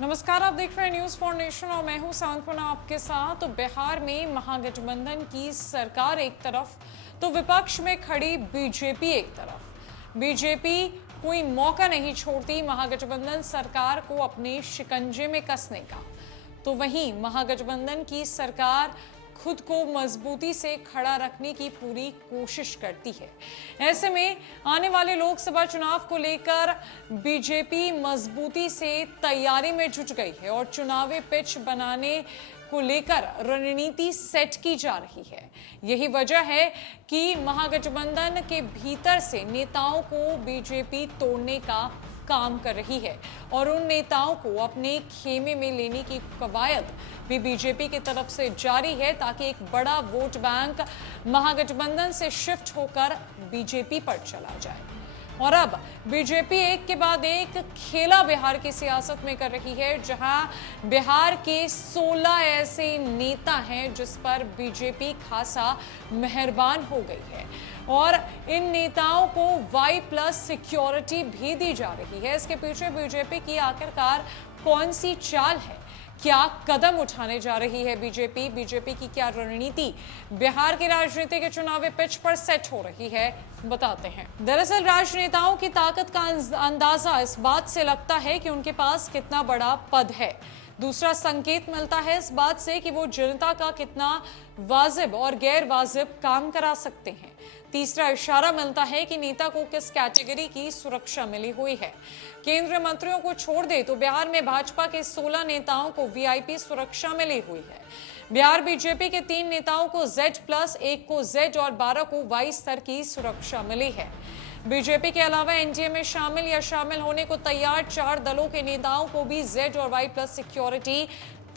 नमस्कार, आप देख रहे हैं न्यूज फॉर नेशन और मैं हूं सांत्वना आपके साथ। तो बिहार में महागठबंधन की सरकार एक तरफ तो विपक्ष में खड़ी बीजेपी एक तरफ। बीजेपी कोई मौका नहीं छोड़ती महागठबंधन सरकार को अपने शिकंजे में कसने का। तो वहीं महागठबंधन की सरकार खुद को मजबूती से खड़ा रखने की पूरी कोशिश करती है। ऐसे में आने वाले लोकसभा चुनाव को लेकर बीजेपी मजबूती से तैयारी में जुट गई है और चुनावी पिच बनाने को लेकर रणनीति सेट की जा रही है। यही वजह है कि महागठबंधन के भीतर से नेताओं को बीजेपी तोड़ने का काम कर रही है और उन नेताओं को अपने खेमे में लेने की कवायद भी बीजेपी की तरफ से जारी है, ताकि एक बड़ा वोट बैंक महागठबंधन से शिफ्ट होकर बीजेपी पर चला जाए। और अब बीजेपी एक के बाद एक खेला बिहार की सियासत में कर रही है, जहां बिहार के 16 ऐसे नेता हैं जिस पर बीजेपी खासा मेहरबान हो गई है और इन नेताओं को Y+ सिक्योरिटी भी दी जा रही है। इसके पीछे बीजेपी की आखिरकार कौन सी चाल है, क्या कदम उठाने जा रही है बीजेपी की क्या रणनीति बिहार के राजनीति के चुनावी पिच पर सेट हो रही है, बताते हैं। दरअसल राजनेताओं की ताकत का अंदाजा इस बात से लगता है कि उनके पास कितना बड़ा पद है। दूसरा संकेत मिलता है इस बात से कि वो जनता का कितना वाजिब और गैर वाजिब काम करा सकते हैं। तीसरा इशारा मिलता है कि नेता को किस कैटेगरी की सुरक्षा मिली हुई है। केंद्रीय मंत्रियों को छोड़ दे तो बिहार में भाजपा के 16 नेताओं को VIP सुरक्षा मिली हुई है। बिहार बीजेपी के 3 नेताओं को Z+, 1 को Z और 12 को Y स्तर की सुरक्षा मिली है। बीजेपी के अलावा एनडीए में शामिल या शामिल होने को तैयार 4 दलों के नेताओं को भी Z और Y+ सिक्योरिटी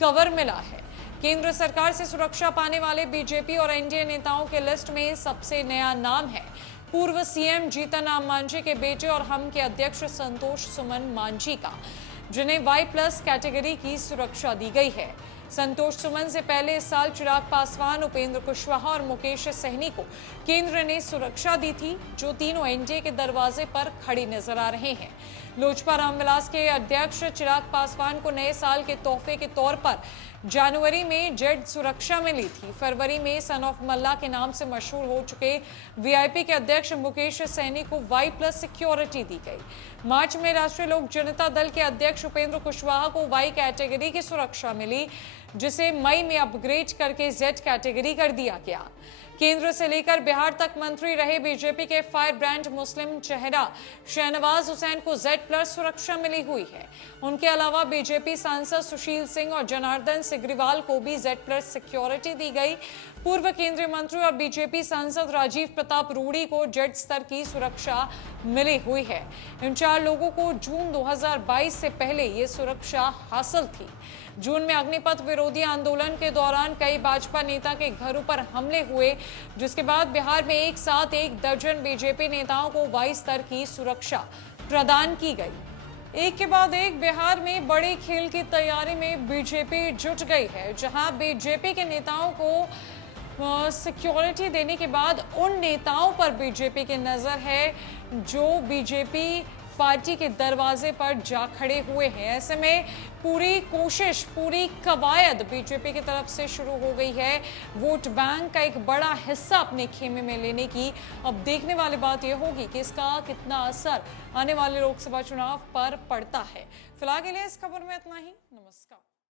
कवर मिला है। केंद्र सरकार से सुरक्षा पाने वाले बीजेपी और एनडीए नेताओं के लिस्ट में सबसे नया नाम है पूर्व सीएम जीतन राम मांझी के बेटे और हम के अध्यक्ष संतोष सुमन मांझी का, जिन्हें Y+ कैटेगरी की सुरक्षा दी गई है। संतोष सुमन से पहले इस साल चिराग पासवान, उपेंद्र कुशवाहा और मुकेश सहनी को केंद्र ने सुरक्षा दी थी, जो तीनों एनडीए के दरवाजे पर खड़ी नजर आ रहे हैं। लोजपा रामविलास के अध्यक्ष चिराग पासवान को नए साल के तोहफे के तौर पर जनवरी में जेड सुरक्षा मिली थी। फरवरी में सन ऑफ मल्ला के नाम से मशहूर हो चुके VIP के अध्यक्ष मुकेश सहनी को Y+ सिक्योरिटी दी गई। मार्च में राष्ट्रीय लोक जनता दल के अध्यक्ष उपेंद्र कुशवाहा को Y कैटेगरी की सुरक्षा मिली, जिसे मई में अपग्रेड करके Z कैटेगरी कर दिया गया। केंद्र से लेकर बिहार तक मंत्री रहे बीजेपी के फायर ब्रांड मुस्लिम चेहरा शहनवाज हुसैन को Z+ सुरक्षा मिली हुई है। उनके अलावा बीजेपी सांसद सुशील सिंह और जनार्दन सिग्रीवाल को भी Z+ सिक्योरिटी दी गई। पूर्व केंद्रीय मंत्री और बीजेपी सांसद राजीव प्रताप रूडी को Z स्तर की सुरक्षा मिली हुई है। इन 4 लोगों को जून 2022 से पहले ये सुरक्षा हासिल थी। जून में अग्निपथ विरोधी आंदोलन के दौरान कई भाजपा नेता के घरों पर हमले हुए, जिसके बाद बिहार में एक साथ 1 दर्जन बीजेपी नेताओं को Y स्तर की सुरक्षा प्रदान की गई। एक के बाद एक बिहार में बड़े खेल की तैयारी में बीजेपी जुट गई है, जहां बीजेपी के नेताओं को सिक्योरिटी देने के बाद उन नेताओं पर बीजेपी की नजर है जो बीजेपी पार्टी के दरवाजे पर जा खड़े हुए हैं। ऐसे में पूरी कोशिश, पूरी कवायद बीजेपी की तरफ से शुरू हो गई है वोट बैंक का एक बड़ा हिस्सा अपने खेमे में लेने की। अब देखने वाली बात यह होगी कि इसका कितना असर आने वाले लोकसभा चुनाव पर पड़ता है। फिलहाल के लिए इस खबर में इतना ही। नमस्कार।